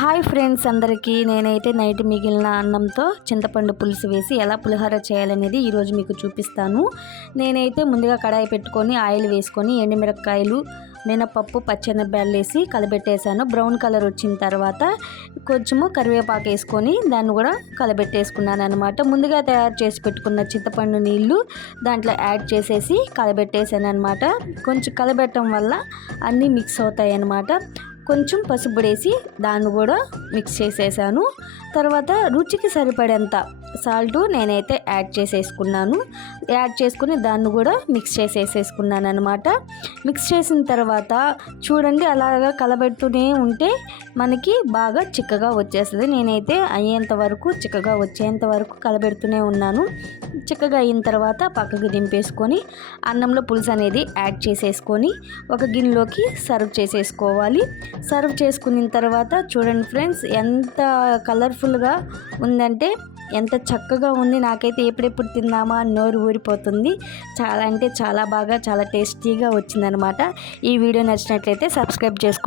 Hi friends అందరికీ నేనైతే night మిగిలిన అన్నంతో చింతపండు పులుసు వేసి ఎలా పులిహోర చేయాలనేది ఈరోజు మీకు చూపిస్తాను. నేనైతే ముందుగా కడాయి పెట్టుకొని ఆయిల్ వేసుకొని ఎండుమిరపకాయలు, మినపప్పు, పచ్చెనగబ్యాలు వేసి కలబెట్టేసాను. బ్రౌన్ కలర్ వచ్చిన తర్వాత కొంచెము కరివేపాకు వేసుకొని దాన్ని కూడా కలబెట్టేసుకున్నాను అనమాట. ముందుగా తయారు చేసి పెట్టుకున్న చింతపండు నీళ్లు దాంట్లో యాడ్ చేసేసి కలబెట్టేసాను అనమాట. కొంచెం కలబెట్టడం వల్ల అన్నీ మిక్స్ అవుతాయి అన్నమాట. కొంచెం పసుపు వేసి దాన్ని కూడా మిక్స్ చేసేసాను. తర్వాత రుచికి సరిపడేంత సాల్ట్ నేనైతే యాడ్ చేసేసుకున్నాను. యాడ్ చేసుకుని దాన్ని కూడా మిక్స్ చేసేసుకున్నాను అనమాట. మిక్స్ చేసిన తర్వాత చూడండి, అలాగా కలబెడుతూనే ఉంటే మనకి బాగా చిక్కగా వచ్చేస్తుంది. నేనైతే అయ్యేంత వరకు చిక్కగా వచ్చేంత వరకు కలబెడుతూనే ఉన్నాను. చిక్కగా అయిన తర్వాత పక్కకు దింపేసుకొని అన్నంలో పులుసు అనేది యాడ్ చేసేసుకొని ఒక గిన్నెలోకి సర్వ్ చేసేసుకోవాలి. సర్వ్ చేసుకున్న తర్వాత చూడండి ఫ్రెండ్స్, ఎంత కలర్ఫుల్గా ఉందంటే ఎంత చక్కగా ఉంది. నాకైతే ఎప్పుడెప్పుడు తిందామా అని నోరు ఊరిపోతుంది. చాలా అంటే చాలా బాగా, చాలా టేస్టీగా వచ్చిందనమాట. ఈ వీడియో నచ్చినట్లయితే సబ్స్క్రైబ్ చేసుకోండి.